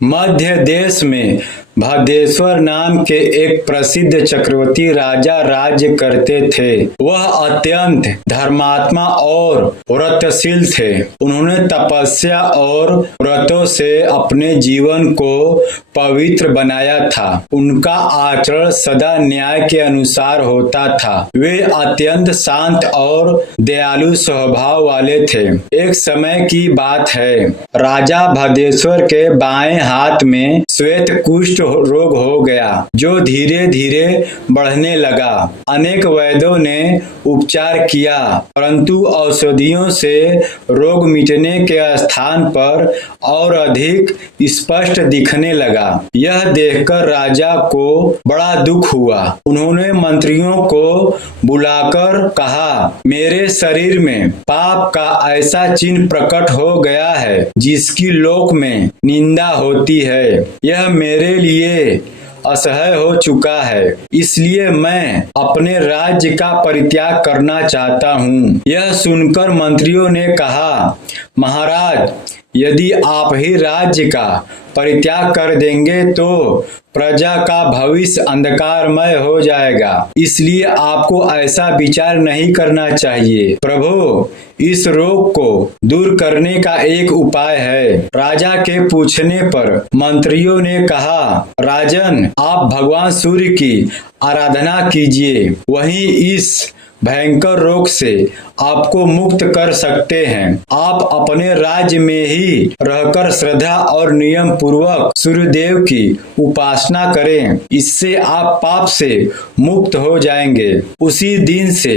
मध्य देश में भद्रेश्वर नाम के एक प्रसिद्ध चक्रवर्ती राजा राज्य करते थे। वह अत्यंत धर्मात्मा और व्रतशील थे। उन्होंने तपस्या और व्रतों से अपने जीवन को पवित्र बनाया था। उनका आचरण सदा न्याय के अनुसार होता था। वे अत्यंत शांत और दयालु स्वभाव वाले थे। एक समय की बात है, राजा भद्रेश्वर के बाएं हाथ में श्वेत कुष्ठ रोग हो गया, जो धीरे धीरे बढ़ने लगा। अनेक वैद्यों ने उपचार किया, परंतु औषधियों से रोग मिटने के स्थान पर और अधिक स्पष्ट दिखने लगा। यह देखकर राजा को बड़ा दुख हुआ। उन्होंने मंत्रियों को बुलाकर कहा, मेरे शरीर में पाप का ऐसा चिन्ह प्रकट हो गया है जिसकी लोक में निंदा होती है। यह मेरे लिए असह्य हो चुका है, इसलिए मैं अपने राज्य का परित्याग करना चाहता हूँ। यह सुनकर मंत्रियों ने कहा, महाराज, यदि आप ही राज्य का परित्याग कर देंगे तो प्रजा का भविष्य अंधकारमय हो जाएगा, इसलिए आपको ऐसा विचार नहीं करना चाहिए। प्रभु, इस रोग को दूर करने का एक उपाय है। राजा के पूछने पर मंत्रियों ने कहा, राजन, आप भगवान सूर्य की आराधना कीजिए, वहीं इस भयंकर रोग से आपको मुक्त कर सकते हैं। आप अपने राज्य में ही रहकर श्रद्धा और नियम पूर्वक सूर्यदेव की उपासना करें, इससे आप पाप से मुक्त हो जाएंगे। उसी दिन से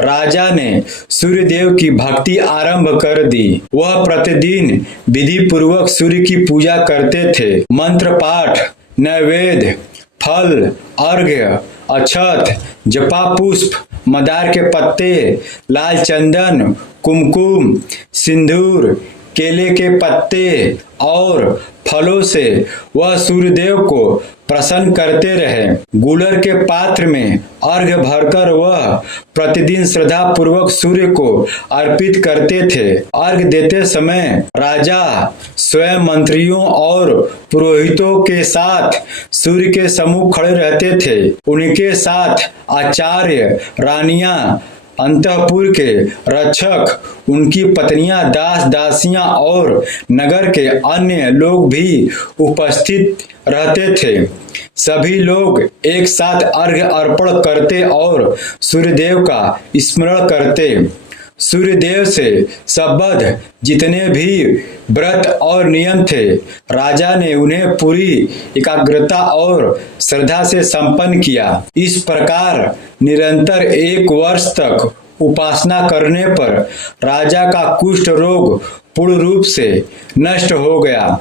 राजा ने सूर्यदेव की भक्ति आरंभ कर दी। वह प्रतिदिन विधि पूर्वक सूर्य की पूजा करते थे। मंत्र पाठ, नैवेद्य, फल, अर्घ्य, अक्षत, जपा पुष्प, मदार के पत्ते, लाल चंदन, कुमकुम, सिंदूर, केले के पत्ते और फलों से वह सूर्यदेव को प्रसन्न करते रहे। गूलर के पात्र में अर्घ्य भरकर वह प्रतिदिन श्रद्धा पूर्वक सूर्य को अर्पित करते थे। अर्घ्य देते समय राजा स्वयं मंत्रियों और पुरोहितों के साथ सूर्य के सम्मुख खड़े रहते थे। उनके साथ आचार्य, रानियां, अंतःपुर के रक्षक, उनकी पत्नियां, दास दासियां और नगर के अन्य लोग भी उपस्थित रहते थे। सभी लोग एक साथ अर्घ्य अर्पण करते और सूर्यदेव का स्मरण करते। सूर्यदेव से संबद्ध जितने भी व्रत और नियम थे, राजा ने उन्हें पूरी एकाग्रता और श्रद्धा से संपन्न किया। इस प्रकार निरंतर 1 वर्ष तक उपासना करने पर राजा का कुष्ठ रोग पूर्ण रूप से नष्ट हो गया।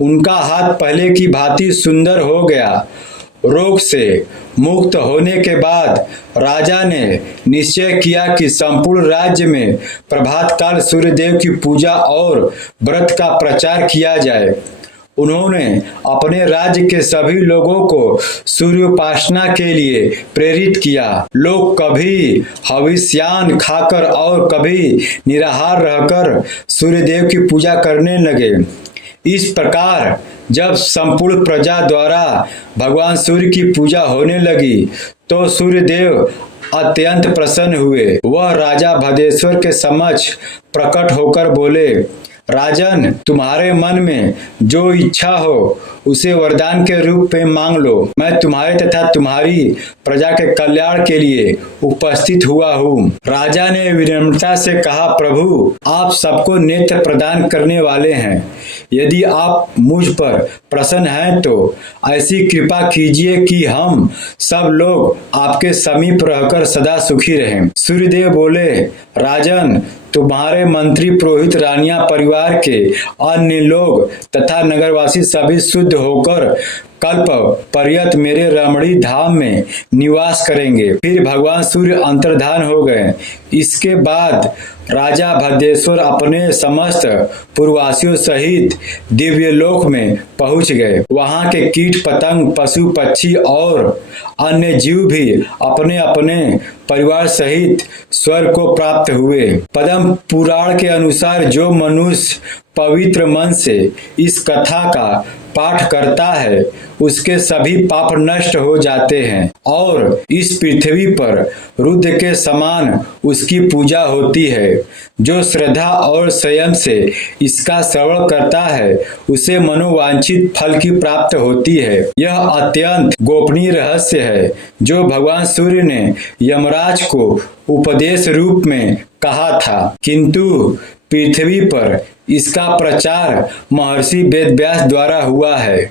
उनका हाथ पहले की भांति सुंदर हो गया। रोग से मुक्त होने के बाद राजा ने निश्चय किया कि संपूर्ण राज्य में प्रभात काल सूर्यदेव की पूजा और व्रत का प्रचार किया जाए। उन्होंने अपने राज्य के सभी लोगों को सूर्योपासना के लिए प्रेरित किया। लोग कभी हविष्यान्न खाकर और कभी निराहार रहकर सूर्यदेव की पूजा करने लगे। इस प्रकार जब संपूर्ण प्रजा द्वारा भगवान सूर्य की पूजा होने लगी तो सूर्यदेव अत्यंत प्रसन्न हुए। वह राजा भद्रेश्वर के समक्ष प्रकट होकर बोले, राजन, तुम्हारे मन में जो इच्छा हो उसे वरदान के रूप में मांग लो। मैं तुम्हारे तथा तुम्हारी प्रजा के कल्याण के लिए उपस्थित हुआ हूँ। राजा ने विनम्रता से कहा, प्रभु, आप सबको नेत्र प्रदान करने वाले हैं। यदि आप मुझ पर प्रसन्न हैं तो ऐसी कृपा कीजिए कि हम सब लोग आपके समीप रहकर सदा सुखी रहें। सूर्यदेव बोले, राजन, तुम्हारे मंत्री, पुरोहित, रानियां, परिवार के अन्य लोग तथा नगरवासी सभी शुद्ध होकर कल्प पर्यंत मेरे रमणी धाम में निवास करेंगे। फिर भगवान सूर्य अंतर्धान हो गए। इसके बाद राजा भद्रेश्वर अपने समस्त पूर्ववासियों सहित दिव्य लोक में पहुंच गए। वहां के कीट पतंग, पशु पक्षी और अन्य जीव भी अपने अपने परिवार सहित स्वर्ग को प्राप्त हुए। पद्म पुराण के अनुसार जो मनुष्य पवित्र मन से इस कथा का पाठ करता है उसके सभी पाप नष्ट हो जाते हैं और इस पृथ्वी पर रुद्र के समान उसकी पूजा होती है। जो श्रद्धा और संयम से इसका श्रवण करता है उसे मनोवांछित फल की प्राप्त होती है। यह अत्यंत गोपनीय रहस्य है जो भगवान सूर्य ने यमराज को उपदेश रूप में कहा था, किंतु पृथ्वी पर इसका प्रचार महर्षि वेदव्यास द्वारा हुआ है।